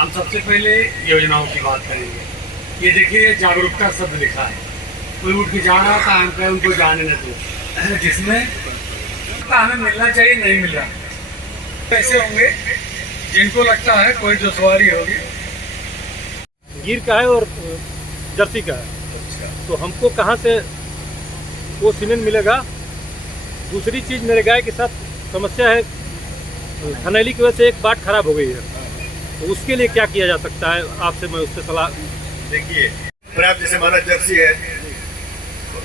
हम सबसे पहले योजनाओं की बात करेंगे। ये देखिए जागरूकता शब्द लिखा है, कोई उठ के जा रहा था, हम कहें उनको जाने न दो, जिसमें हमें मिलना चाहिए नहीं मिल रहा। ऐसे होंगे जिनको लगता है कोई जो सवारी होगी गिर का है और जर्सी का है। अच्छा, तो हमको कहाँ से वो सीमेंट मिलेगा? दूसरी चीज़ मेरे गाय के साथ समस्या है, थनैली की वजह से एक बाट खराब हो गई है, तो उसके लिए क्या किया जा सकता है? आपसे मैं उससे सलाह। देखिए, अगर आप जैसे हमारा जर्सी है,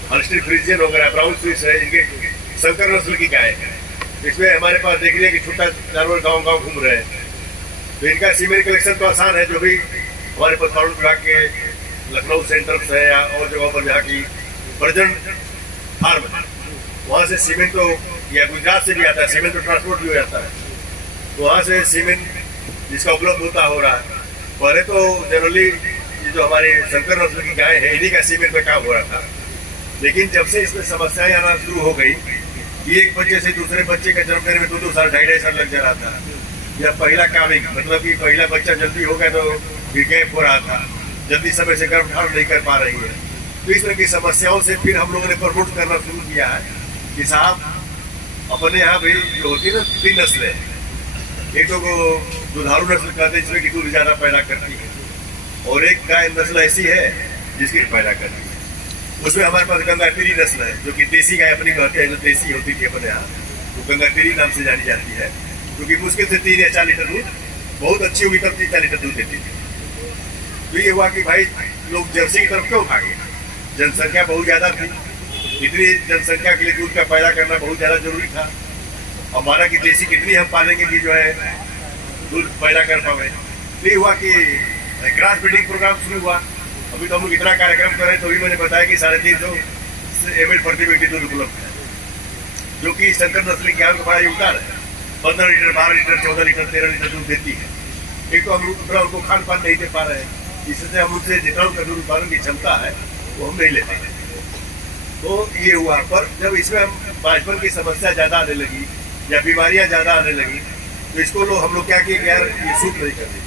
हॉल्स्टीन फ्रीजियन वगैरह, ब्राउन स्विस है, इनके संकर नस्ल की गाय है। इसमें हमारे पास देख लिया कि छोटा जानवर गांव-गांव घूम रहे हैं, तो इनका सीमेंट कलेक्शन तो आसान है। जो भी हमारे पास फार्म विभाग के लखनऊ सेंटर्स है या और जगहों पर जहाँ की प्रजन फार्म है, वहाँ से सीमेंट तो, या गुजरात से भी आता है सीमेंट, तो ट्रांसपोर्ट भी हो जाता है, तो वहाँ से सीमेंट जिसका उपलब्ध हो रहा है। पहले तो जनरली ये जो हमारे संकर नस्ल की गाय है, इन्हीं का सीमेंट में काम हो रहा था, लेकिन जब से इसमें समस्याएं आना शुरू हो गई कि एक बच्चे से दूसरे बच्चे का जन्म देने में 2-2 साल, 2.5 साल लग जा रहा था, या पहला कामिंग मतलब कि पहला बच्चा जल्दी हो गया तो फिर गैप हो रहा था, जल्दी समय से गर्भधारण नहीं कर पा रही है, तो इस तरह की समस्याओं से फिर हम लोगों ने प्रमोट करना शुरू किया है कि साहब अपने यहाँ भी जो होती है ना 3 नस्लें, एक तो दुधारू नस्ल कहते हैं जिसमें कि दूध ज्यादा पैदा करती है, और एक गाय नस्ल ऐसी है जिसकी पैदा करती है। उसमें हमारे पास गंगातीरी नस्ल है, जो कि देसी गाय अपनी कहते हैं, जो देसी होती थी अपने यहाँ, वो गंगातीरी नाम से जानी जाती है, क्योंकि मुश्किल से 3 या 4 लीटर दूध, बहुत अच्छी हुई तब 3-4 लीटर दूध देती थी। तो ये हुआ कि भाई लोग जर्सी की तरफ क्यों भागे? जनसंख्या बहुत ज्यादा थी, इतनी जनसंख्या के लिए दूध का पैदा करना बहुत ज्यादा जरूरी था। हमारा कि देसी कितनी हम पालेंगे कि जो है दूध पैदा कर पावे। तो ये हुआ कि क्रॉस ब्रीडिंग प्रोग्राम शुरू हुआ। अभी तो हम लोग इतना कार्यक्रम कर रहे हैं, तो भी मैंने बताया कि 350 ml प्रति बेटी दूध उपलब्ध है, जो कि संकर नस्ल की गायों का बड़ा योगदान है। 15 लीटर, 12 लीटर, 14 लीटर, 13 लीटर दूध देती है। एक तो हम लोग उनको खान पान नहीं दे पा रहे हैं, इससे हम उनसे जितना उनका दूध उत्पादन की क्षमता है वो हम नहीं लेते हैं। तो ये हुआ, पर जब इसमें हम बाजपन की समस्या ज्यादा आने लगी या बीमारियां ज्यादा आने लगी, तो इसको हम लोग क्या किए कि यार ये सूट नहीं करते,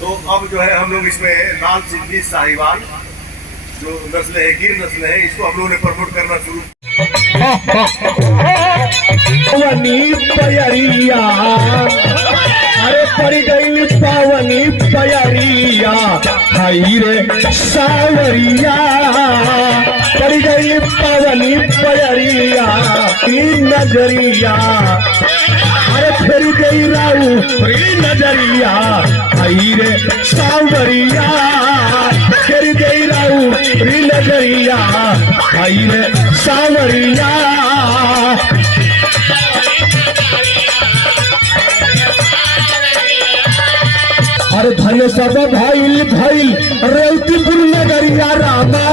तो अब जो है हम लोग इसमें लाल सिंधी साहिवाल जो नस्ल है, गिर नस्ल है, इसको हम लोगों ने प्रमोट करना शुरू। पावनी पयरिया, अरे पड़ी गई पावनी पयरिया, हाई रे सावरिया, पड़ी गई पावनी पयरिया, नजरिया, अरे फिर गई राऊ नजरिया, हाई रे सावरिया, फिर गई राऊ नजरिया, हाई रे सावरिया। अरे धन सब भइल भइल रेवतीपुर नगरिया रामा,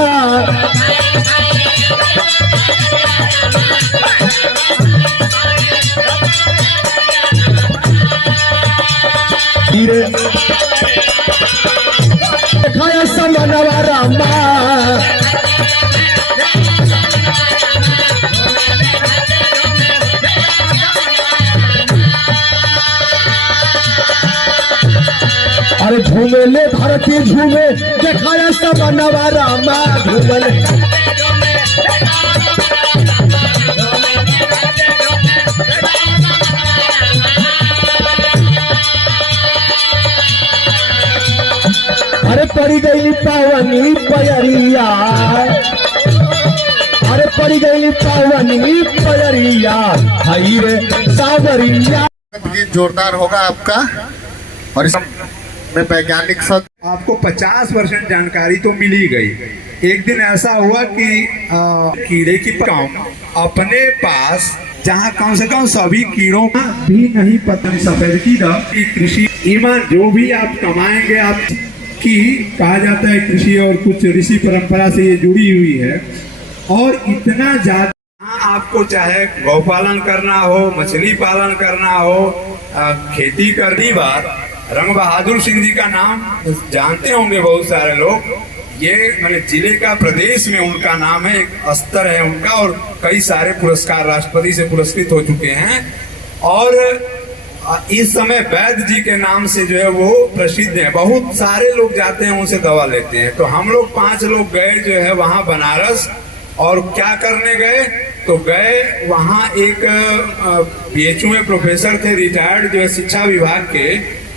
खाया समनवा रामा, अरे झूमेले धरती झूमे, देखाया समनवा रामा, झूमले अरे पड़ी गई पावनी पयरिया, अरे पड़ी गई पावनी पयरिया, हाई रे सावरिया। जोरदार होगा आपका, और में वैज्ञानिक शब्द आपको 50% जानकारी तो मिल ही गई। एक दिन ऐसा हुआ कि कीड़े की काम अपने पास, जहाँ कम से कम सभी कीड़ों का भी नहीं पता, सफेद कीड़ा की कृषि ईमान जो भी आप कमाएंगे आप की कहा जाता है कृषि, और कुछ ऋषि परंपरा से ये जुड़ी हुई है। और इतना ज्यादा आपको चाहे गौपालन करना हो, मछली पालन करना हो, खेती करनी बात, रंग बहादुर सिंह जी का नाम जानते होंगे बहुत सारे लोग। ये मैंने जिले का, प्रदेश में उनका नाम है, एक स्तर है उनका, और कई सारे पुरस्कार राष्ट्रपति से पुरस्कृत हो चुके हैं। और इस समय वैद्य जी के नाम से जो है वो प्रसिद्ध है, बहुत सारे लोग जाते हैं उनसे दवा लेते हैं। तो हम लोग 5 लोग गए जो है वहाँ बनारस, और क्या करने गए, तो गए वहाँ एक BHU में प्रोफेसर थे रिटायर्ड जो है शिक्षा विभाग के,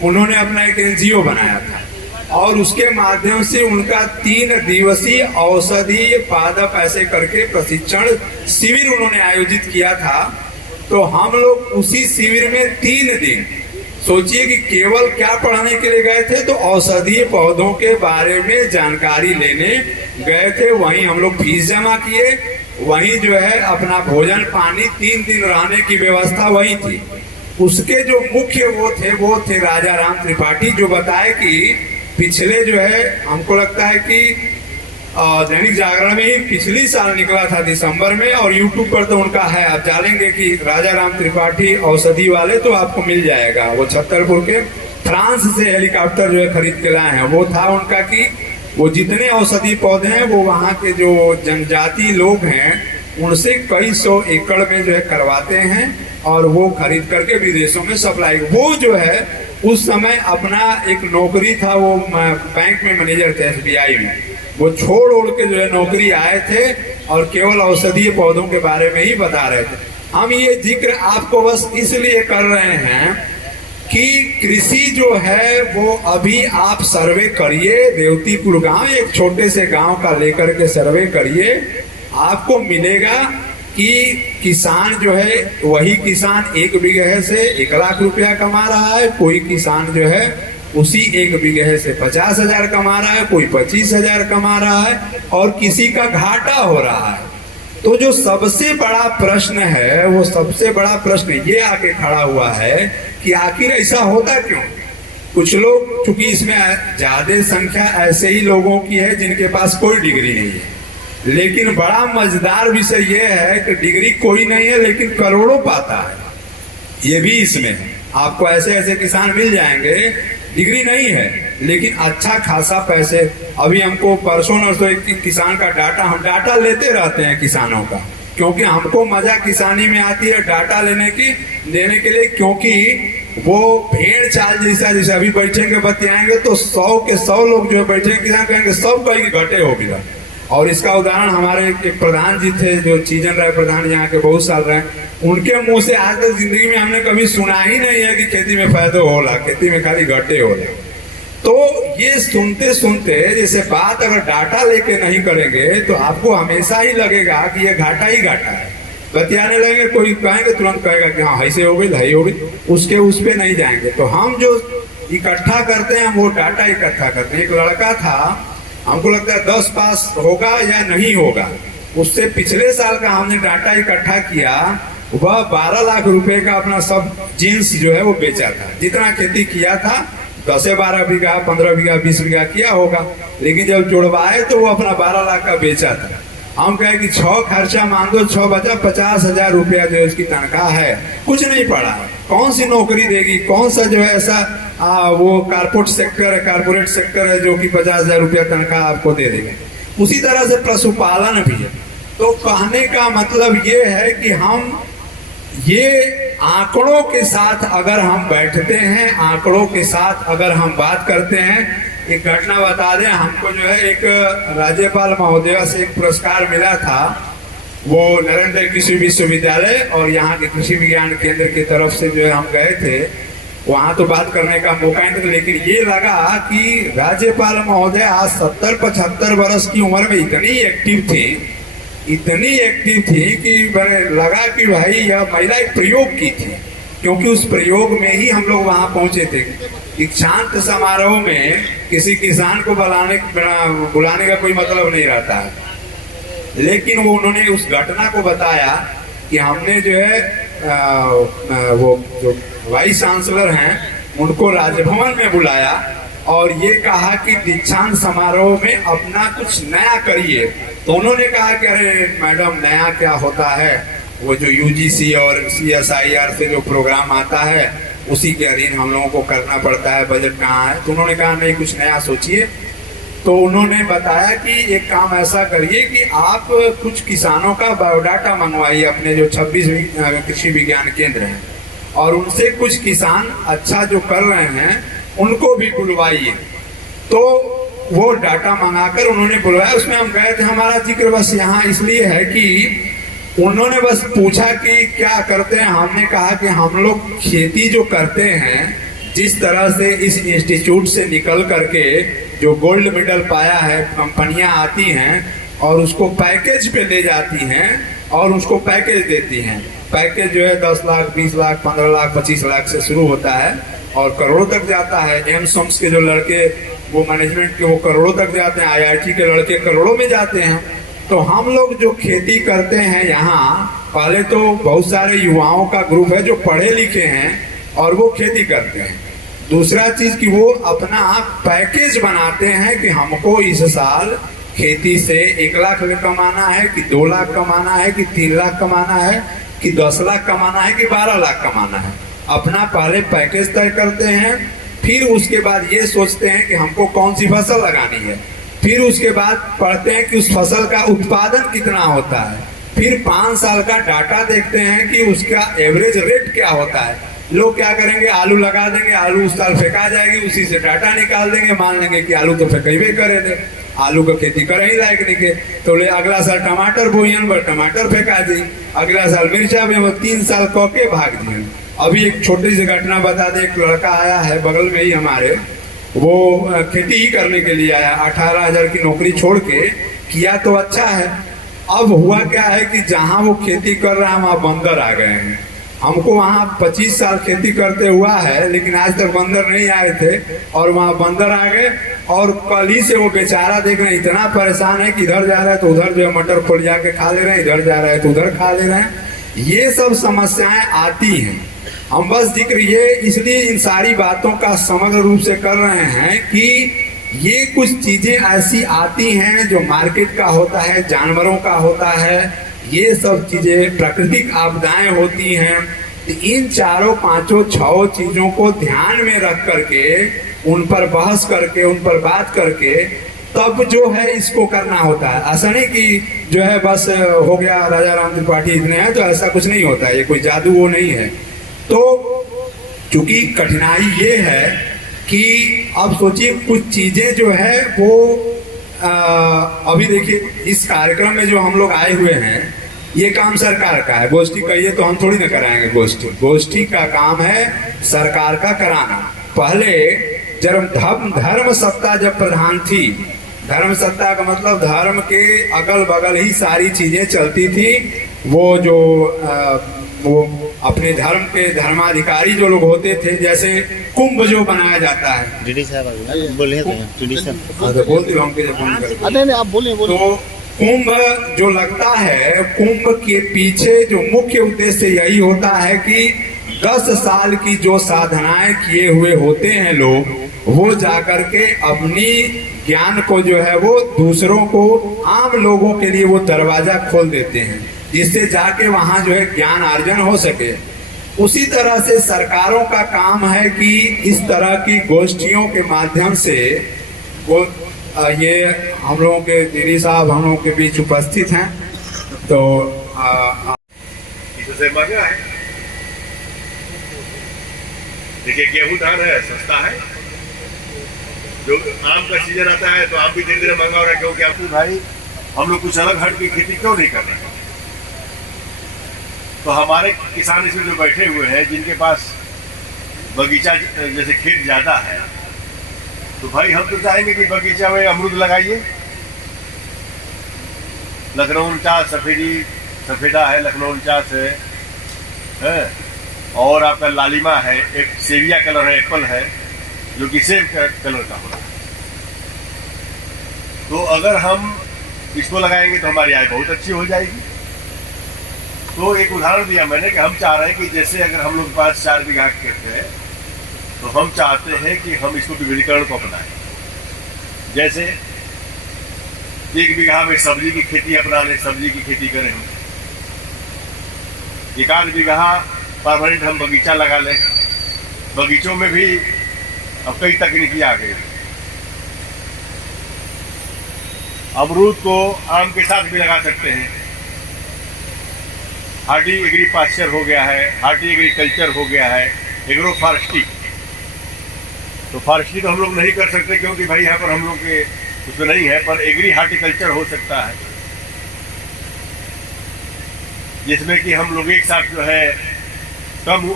उन्होंने अपना एक NGO बनाया था और उसके माध्यम से उनका 3 दिवसीय औषधीय पादप ऐसे करके प्रशिक्षण शिविर उन्होंने आयोजित किया था। तो हम लोग उसी शिविर में 3 दिन, सोचिए कि केवल क्या पढ़ाने के लिए गए थे, तो औषधीय पौधों के बारे में जानकारी लेने गए थे। वहीं हम लोग फीस जमा किए, वहीं जो है अपना भोजन पानी 3 दिन रहने की व्यवस्था वही थी। उसके जो मुख्य वो थे राजा राम त्रिपाठी, जो बताए कि पिछले जो है हमको लगता है कि दैनिक जागरण में ही पिछली साल निकला था दिसंबर में, और यूट्यूब पर तो उनका है, आप जानेंगे कि राजा राम त्रिपाठी औषधि वाले, तो आपको मिल जाएगा। वो छतरपुर के फ्रांस से हेलीकॉप्टर जो है खरीद के लाए हैं। वो था उनका कि वो जितने औषधि पौधे हैं वो वहाँ के जो जनजाति लोग हैं उनसे कई 100 एकड़ में जो है करवाते हैं, और वो खरीद करके विदेशों में सप्लाई। वो जो है उस समय अपना एक नौकरी था, वो बैंक में मैनेजर थे SBI में, वो छोड़ ओढ़ के जो है नौकरी आए थे और केवल औषधीय पौधों के बारे में ही बता रहे थे। हम ये जिक्र आपको बस इसलिए कर रहे हैं कि कृषि जो है वो अभी आप सर्वे करिए, देवतीपुर गांव एक छोटे से गांव का लेकर के सर्वे करिए, आपको मिलेगा कि किसान जो है वही किसान 1 बीघे से 1 लाख रुपया कमा रहा है, कोई किसान जो है उसी 1 बीघे से 50,000 कमा रहा है, कोई 25,000 कमा रहा है, और किसी का घाटा हो रहा है। तो जो सबसे बड़ा प्रश्न है, वो सबसे बड़ा प्रश्न ये आके खड़ा हुआ है कि आखिर ऐसा होता क्यों। कुछ लोग, चूंकि इसमें ज्यादा संख्या ऐसे ही लोगों की है जिनके पास कोई डिग्री नहीं है, लेकिन बड़ा मजेदार विषय ये है कि डिग्री कोई नहीं है लेकिन करोड़ों पाता है। ये भी इसमें है, आपको ऐसे ऐसे किसान मिल जाएंगे, डिग्री नहीं है लेकिन अच्छा खासा पैसे। अभी हमको परसों नरसों एक किसान का डाटा, हम डाटा लेते रहते हैं किसानों का, क्योंकि हमको मजा किसानी में आती है डाटा देने के लिए, क्योंकि वो भेड़ चाल जैसे अभी बैठेंगे बतियाएंगे तो 100 के 100 लोग जो बैठेंगे किसान कहेंगे सब कहीं घटे हो गया। और इसका उदाहरण हमारे एक प्रधान जी थे जो चीजन राय प्रधान यहाँ के बहुत साल रहे, उनके मुंह से आज तक जिंदगी में हमने कभी सुना ही नहीं है कि खेती में फायदा होला, खेती में खाली घटे होला। तो ये सुनते सुनते जैसे बात अगर डाटा लेके नहीं करेंगे तो आपको हमेशा ही लगेगा कि ये घाटा ही घाटा है। बतियाने लगेंगे, कोई कहेंगे तुरंत कहेगा कि हाँ ऐसे हो गई ढाई हो गई, उसके उस पे नहीं जाएंगे। तो हम जो इकट्ठा करते हैं वो डाटा इकट्ठा करते हैं। एक लड़का था, हमको लगता है 10 पास होगा या नहीं होगा, उससे पिछले साल का हमने डाटा इकट्ठा किया, वह 12 लाख रुपए का अपना सब जींस जो है वो बेचा था। जितना खेती किया था 10-12 बीघा 15 बीघा 20 बीघा किया होगा, लेकिन जब जुड़वाए तो वो अपना 12 लाख का बेचा था। हम कहे कि 6 खर्चा मान दो, 6 बचा 50,000 रुपया जो इसकी तनख्वाह है, कुछ नहीं पड़ा है, कौन सी नौकरी देगी, कौन सा जो है ऐसा वो कारपोरेट सेक्टर है जो कि 50,000 रुपया तनख्वाह आपको दे देगा। उसी तरह से पशुपालन भी है। तो कहने का मतलब ये है कि हम ये आंकड़ों के साथ अगर हम बैठते हैं, आंकड़ों के साथ अगर हम बात करते हैं। एक घटना बता दें, हमको जो है एक राज्यपाल महोदया से एक पुरस्कार मिला था, वो नरेंद्र कृषि विश्वविद्यालय और यहाँ के कृषि विज्ञान केंद्र की तरफ से जो है हम गए थे, वहां तो बात करने का मौका नहीं था, लेकिन ये लगा कि राज्यपाल महोदय आज 70-75 वर्ष की उम्र में इतनी एक्टिव थी कि लगा कि भाई यह महिला एक प्रयोग की थी, क्योंकि उस प्रयोग में ही हम लोग वहां पहुंचे थे। एक शांत समारोह में किसी किसान को बुलाने का कोई मतलब नहीं रहता है, लेकिन वो उन्होंने उस घटना को बताया कि हमने जो है वो जो वाइस चांसलर हैं उनको राजभवन में बुलाया और ये कहा कि दीक्षांत समारोह में अपना कुछ नया करिए। तो उन्होंने कहा कि अरे मैडम नया क्या होता है, वो जो UGC और CSIR से जो प्रोग्राम आता है उसी के अधीन हम लोगों को करना पड़ता है, बजट कहाँ है। तो उन्होंने कहा नहीं कुछ नया सोचिए। तो उन्होंने बताया कि एक काम ऐसा करिए कि आप कुछ किसानों का बायोडाटा मंगवाइए अपने जो 26 कृषि विज्ञान केंद्र हैं, और उनसे कुछ किसान अच्छा जो कर रहे हैं उनको भी बुलवाइए। तो वो डाटा मंगाकर उन्होंने बुलवाया। उसमें हम गए थे, हमारा जिक्र बस यहाँ इसलिए है कि उन्होंने बस पूछा कि क्या करते हैं। हमने कहा कि हम लोग खेती जो करते हैं, जिस तरह से इस इंस्टीट्यूट से निकल करके जो गोल्ड मेडल पाया है, कंपनियां आती हैं और उसको पैकेज पे ले जाती हैं और उसको पैकेज देती हैं। पैकेज जो है 10 लाख, 20 लाख, 15 लाख, 25 लाख से शुरू होता है और करोड़ों तक जाता है। एमसॉम्स के जो लड़के वो मैनेजमेंट के वो करोड़ों तक जाते हैं, IIT के लड़के करोड़ों में जाते हैं। तो हम लोग जो खेती करते हैं यहाँ, पहले तो बहुत सारे युवाओं का ग्रुप है जो पढ़े लिखे हैं और वो खेती करते हैं। दूसरा चीज कि वो अपना पैकेज बनाते हैं कि हमको इस साल खेती से 1 लाख कमाना है कि 2 लाख कमाना है कि 3 लाख कमाना है कि 10 लाख कमाना है कि 12 लाख कमाना है। अपना पहले पैकेज तय करते हैं, फिर उसके बाद ये सोचते हैं कि हमको कौन सी फसल लगानी है, फिर उसके बाद पढ़ते हैं कि उस फसल का उत्पादन कितना होता है, फिर 5 साल का डाटा देखते हैं कि उसका एवरेज रेट क्या होता है। लोग क्या करेंगे, आलू लगा देंगे, आलू उस साल फेंका जाएगी, उसी से डाटा निकाल देंगे, मान लेंगे कि आलू तो फेंकेबे करे, आलू का खेती करे ही लायक नहीं के, तो ले अगला साल टमाटर बोइयन पर टमाटर फेंका दी, अगला साल मिर्चा में वो 3 साल कह के भाग दिए। अभी एक छोटी सी घटना बता दे, एक लड़का आया है बगल में ही हमारे, वो खेती ही करने के लिए आया, 18,000 की नौकरी छोड़ के किया तो अच्छा है। अब हुआ क्या है कि जहाँ वो खेती कर रहा है वहाँ बंदर आ गए हैं। हमको वहाँ 25 साल खेती करते हुआ है, लेकिन आज तक बंदर नहीं आए थे और वहाँ बंदर आ गए। और कल ही से वो बेचारा देख रहे हैं, इतना परेशान है कि इधर जा रहा है तो उधर जो है मटर फूल जाके खा ले रहे हैं, इधर जा रहा है तो उधर खा ले रहे हैं। ये सब समस्याएं आती हैं। हम बस जिक्र ये इसलिए इन सारी बातों का समग्र रूप से कर रहे हैं कि ये कुछ चीजें ऐसी आती हैं जो मार्केट का होता है, जानवरों का होता है, ये सब चीजें प्राकृतिक आपदाएं होती हैं। इन 4, 5, 6 चीजों को ध्यान में रख करके, उन पर बहस करके, उन पर बात करके तब जो है इसको करना होता है। ऐसा नहीं कि जो है बस हो गया राजा राम त्रिपाठी इतने हैं तो ऐसा कुछ नहीं होता है, ये कोई जादू वो नहीं है। तो चूंकि कठिनाई ये है कि अब सोचिए कुछ चीजें जो है वो अभी देखिए इस कार्यक्रम में जो हम लोग आए हुए हैं, ये काम सरकार का है। गोष्ठी कहिए तो हम थोड़ी ना कराएंगे गोष्ठी का काम है सरकार का कराना। पहले जब धर्म सत्ता जब प्रधान थी, धर्म सत्ता का मतलब धर्म के अगल बगल ही सारी चीजें चलती थी। वो अपने धर्म के धर्माधिकारी जो लोग होते थे, जैसे कुंभ जो बनाया जाता है, आप बोलिए। तो कुंभ जो लगता है, कुंभ के पीछे जो मुख्य उद्देश्य यही होता है कि 10 साल की जो साधनाएं किए हुए होते हैं लोग, वो जाकर के अपनी ज्ञान को जो है वो दूसरों को, आम लोगों के लिए वो दरवाजा खोल देते हैं, जिससे जाके वहां जो है ज्ञान अर्जन हो सके। उसी तरह से सरकारों का काम है कि इस तरह की गोष्ठियों के माध्यम से वो ये हम लोगों के दीदी साहब हम लोगों के बीच उपस्थित हैं। तो इससे महंगा है। देखिए गेहूं धान है, सस्ता है। जो आम का सीजन आता है तो आम भी धीरे धीरे महंगा हो रहा है, क्योंकि आपकी भाई हम लोग कुछ अलग हट की खेती क्यों नहीं कर रहे हैं। तो हमारे किसान इसमें जो बैठे हुए हैं, जिनके पास बगीचा जैसे खेत ज्यादा है, तो भाई हम तो चाहेंगे कि बगीचा में अमरूद लगाइए। लखनऊ 49 सफेदा है, लखनऊ 49 है, और आपका लालिमा है, एक सेविया कलर है, एप्पल है जो कि सेब कलर का होता है। तो अगर हम इसको लगाएंगे तो हमारी आय बहुत अच्छी हो जाएगी। तो एक उदाहरण दिया मैंने कि हम चाह रहे हैं कि जैसे अगर हम लोग के पास 4 बीघा खेत है, तो हम चाहते हैं कि हम इसको विविधीकरण को अपनाएं। जैसे 1 बीघा में सब्जी की खेती अपना लें, सब्जी की खेती करें। 1 बीघा परमानेंट हम बगीचा लगा लें। बगीचों में भी अब कई तकनीकी आ गई। अमरूद को आम के साथ भी लगा सकते हैं। हार्टी एग्री पास्चर हो गया है, हार्टी एग्रीकल्चर हो गया है, एग्रो फॉरेस्ट्री। तो फॉरेस्ट्री तो हम लोग नहीं कर सकते क्योंकि भाई यहाँ पर हम लोग के उसमें नहीं है, पर एग्री हार्टिकल्चर हो सकता है, जिसमें कि हम लोग एक साथ जो है कम,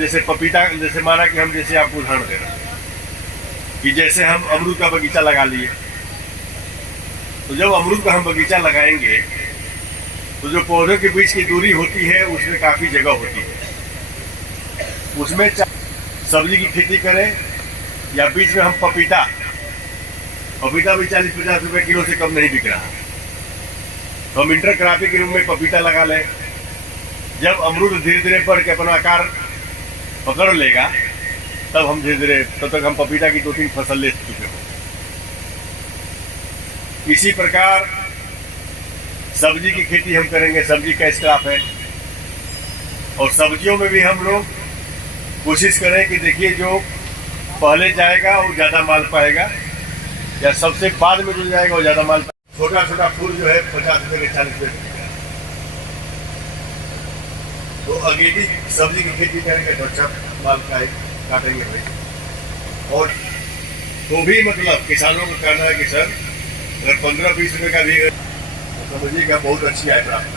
जैसे पपीता, जैसे माना कि हम, जैसे आपको उदाहरण दे रहे हैं कि जैसे हम अमरूद का बगीचा लगा लिए, तो जब अमरूद का हम बगीचा लगाएंगे तो जो पौधों के बीच की दूरी होती है उसमें काफ़ी जगह होती है, उसमें सब्जी की खेती करें या बीच में हम पपीता भी 40-50 रुपए किलो से कम नहीं बिक रहा, तो हम इंटर क्रॉपिंग के रूप में पपीता लगा लें। जब अमरूद धीरे धीरे बढ़ के अपना आकार पकड़ लेगा तब हम धीरे धीरे, तब तक हम पपीता की 2-3 फसल ले चुके हो। इसी प्रकार सब्जी की खेती हम करेंगे, सब्जी कैश क्रॉप है, और सब्जियों में भी हम लोग कोशिश करें कि देखिए जो पहले जाएगा वो ज़्यादा माल पाएगा, या सबसे बाद में जो जाएगा वो ज़्यादा माल पाएगा। छोटा छोटा फूल जो है 50 रुपये के 40 रुपये, तो अगेली सब्जी की खेती करेंगे तो अच्छा माल काटेंगे भाई। और तो भी मतलब किसानों को कहना है कि सर अगर 15-20 रुपये का भी समझिएगा बहुत अच्छी आय प्राप्त